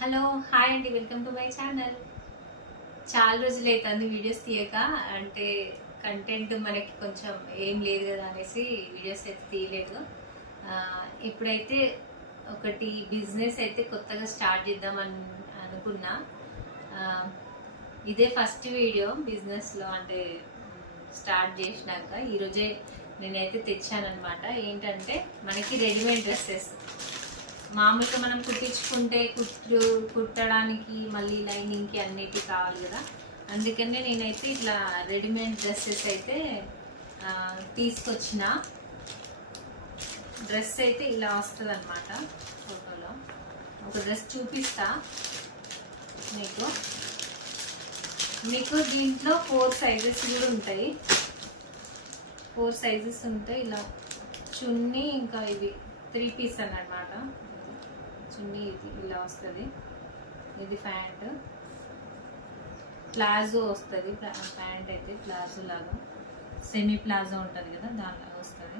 Hello hi అండి, welcome to my channel. చాలా రోజులు అవుతుంది వీడియోస్ తీయక. అంటే కంటెంట్ మనకి కొంచెం ఏం లేదు కదా అనేసి వీడియోస్ అయితే తీయలేదు. ఇప్పుడైతే ఒకటి బిజినెస్ అయితే కొత్తగా స్టార్ట్ చేద్దామని అనుకున్నా. ఇదే ఫస్ట్ వీడియో బిజినెస్లో, అంటే స్టార్ట్ చేసినాక ఈరోజే నేనైతే తెచ్చానమాట. ఏంటంటే మనకి రెడీమేడ్ డ్రెస్సెస్ మామూలుగా మనం కుట్టించుకుంటే కుట్టడానికి మళ్ళీ లైనింగ్కి అన్నిటికీ కావాలి కదా. అందుకనే నేనైతే ఇట్లా రెడీమేడ్ డ్రెస్సెస్ అయితే తీసుకొచ్చిన. డ్రెస్ అయితే ఇలా వస్తుంది అనమాట. ఫోటోలో ఒక డ్రెస్ చూపిస్తా మీకు దీంట్లో 4 సైజెస్ కూడా ఉంటాయి. 4 సైజెస్ ఉంటాయి. ఇలా చున్నీ, ఇంకా ఇది 3 పీస్ అన్నమాట. చున్నీ ఇది ఇలా వస్తుంది. ఇది ప్యాంట్, ప్లాజో వస్తుంది. ప్యాంట్ అయితే ప్లాజో లాగా, సెమీ ప్లాజో ఉంటుంది కదా, దానిలాగా వస్తుంది.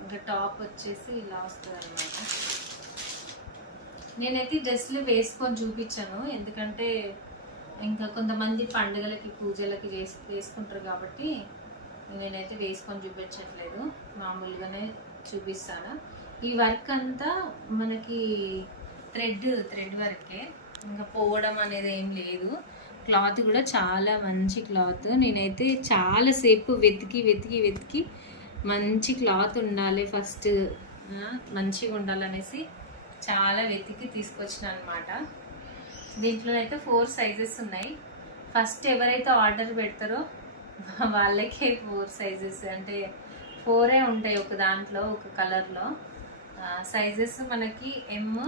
ఇంకా టాప్ వచ్చేసి ఇలా వస్తుంది అనమాట. నేనైతే డ్రెస్లు వేసుకొని చూపించాను, ఎందుకంటే ఇంకా కొంతమంది పండుగలకి పూజలకి వేసుకుంటారు కాబట్టి నేనైతే వేసుకొని చూపించట్లేదు, మామూలుగానే చూపిస్తాను. ఈ వర్క్ అంతా మనకి థ్రెడ్ వర్కే, ఇంకా పోవడం అనేది ఏం లేదు. క్లాత్ కూడా చాలా మంచి క్లాత్. నేనైతే చాలాసేపు వెతికి మంచి క్లాత్ ఉండాలి, ఫస్ట్ మంచిగా ఉండాలనేసి చాలా వెతికి తీసుకొచ్చిన అనమాట. దీంట్లో అయితే 4 సైజెస్ ఉన్నాయి. ఫస్ట్ ఎవరైతే ఆర్డర్ పెడతారో వాళ్ళకే 4 సైజెస్, అంటే 4 ఉంటాయి ఒక దాంట్లో, ఒక కలర్లో. సైజెస్ మనకి ఎమ్,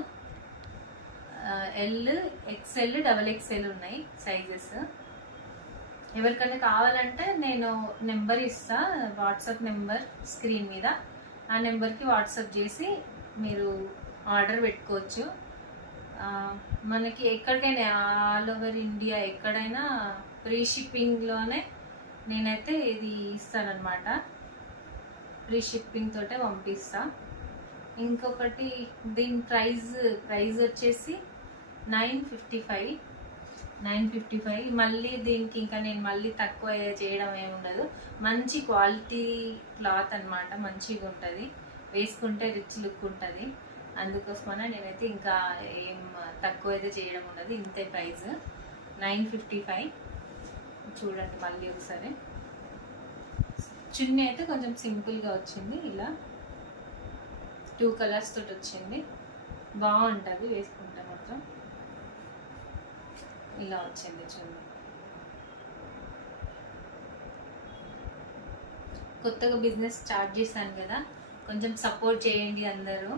ఎల్, ఎక్స్ఎల్, XXL ఉన్నాయి సైజెస్. ఎవరికైనా కావాలంటే నేను నెంబర్ ఇస్తా, వాట్సాప్ నెంబర్ స్క్రీన్ మీద. ఆ నెంబర్కి వాట్సాప్ చేసి మీరు ఆర్డర్ పెట్టుకోవచ్చు. మనకి ఎక్కడికైనా ఆల్ ఓవర్ ఇండియా ఎక్కడైనా ఫ్రీ షిప్పింగ్లోనే నేనైతే ఇది ఇస్తానన్నమాట. ఫ్రీ షిప్పింగ్ తోటే పంపిస్తా. ఇంకొకటి దీని ప్రైస్ వచ్చేసి 955. మళ్ళీ దీనికి ఇంకా నేను మళ్ళీ తక్కువ చేయడం ఏమి ఉండదు. మంచి క్వాలిటీ క్లాత్ అనమాట, మంచిగా ఉంటుంది, వేసుకుంటే రిచ్ లుక్ ఉంటుంది. అందుకోసమనే నేనైతే ఇంకా ఏం తక్కువ అయితే చేయడం ఉండదు. ఇంతే ప్రైస్ 955. చూడండి మళ్ళీ ఒకసారి. చున్నీ అయితే కొంచెం సింపుల్గా వచ్చింది, ఇలా 2 కలర్స్ తోటి వచ్చింది. బాగుంటుంది వేసుకుంటే మాత్రం. ఇలా వచ్చింది చున్నీ. కొత్తగా బిజినెస్ స్టార్ట్ చేశాను కదా, కొంచెం సపోర్ట్ చేయండి అందరూ.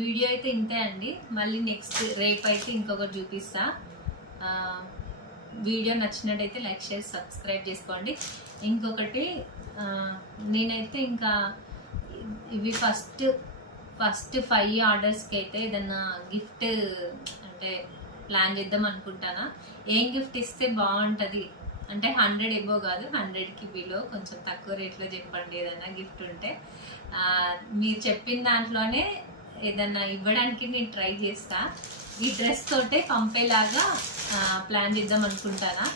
వీడియో అయితే ఇంతే అండి. మళ్ళీ నెక్స్ట్ రేపు అయితే ఇంకొకటి చూపిస్తా. వీడియో నచ్చినట్టయితే లైక్, షేర్, సబ్స్క్రైబ్ చేసుకోండి. ఇంకొకటి నేనైతే ఇంకా ఇవి ఫస్ట్ 5 ఆర్డర్స్కి అయితే ఏదన్నా గిఫ్ట్ అంటే ప్లాన్ చేద్దాం అనుకుంటానా. ఏం గిఫ్ట్ ఇస్తే బాగుంటుంది అంటే 100 ఎబో కాదు, 100కి బిలో కొంచెం తక్కువ రేట్లో చెప్పండి ఏదన్నా గిఫ్ట్ ఉంటే. మీరు చెప్పిన దాంట్లోనే ఏదన్నా ఇవ్వడానికి నేను ట్రై చేస్తా. ఈ డ్రెస్ తోటే పంపేలాగా ప్లాన్ చేద్దాం అనుకుంటానా.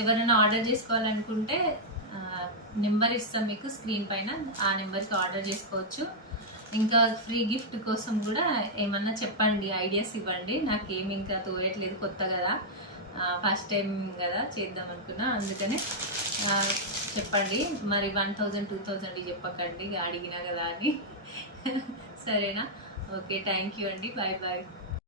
ఎవరైనా ఆర్డర్ చేసుకోవాలనుకుంటే నెంబర్ ఇస్తాం మీకు స్క్రీన్ పైన, ఆ నెంబర్కి ఆర్డర్ చేసుకోవచ్చు. ఇంకా ఫ్రీ గిఫ్ట్ కోసం కూడా ఏమన్నా చెప్పండి, ఐడియాస్ ఇవ్వండి. నాకేమి ఇంకా తోయట్లేదు, కొత్త కదా, ఫస్ట్ టైం కదా చేద్దాం అనుకున్నా. అందుకనే చెప్పండి. మరి 1000, 2000 చెప్పకండి, అడిగినా కదా అని. సరేనా? ఓకే, థ్యాంక్ యూ అండి. Bye bye.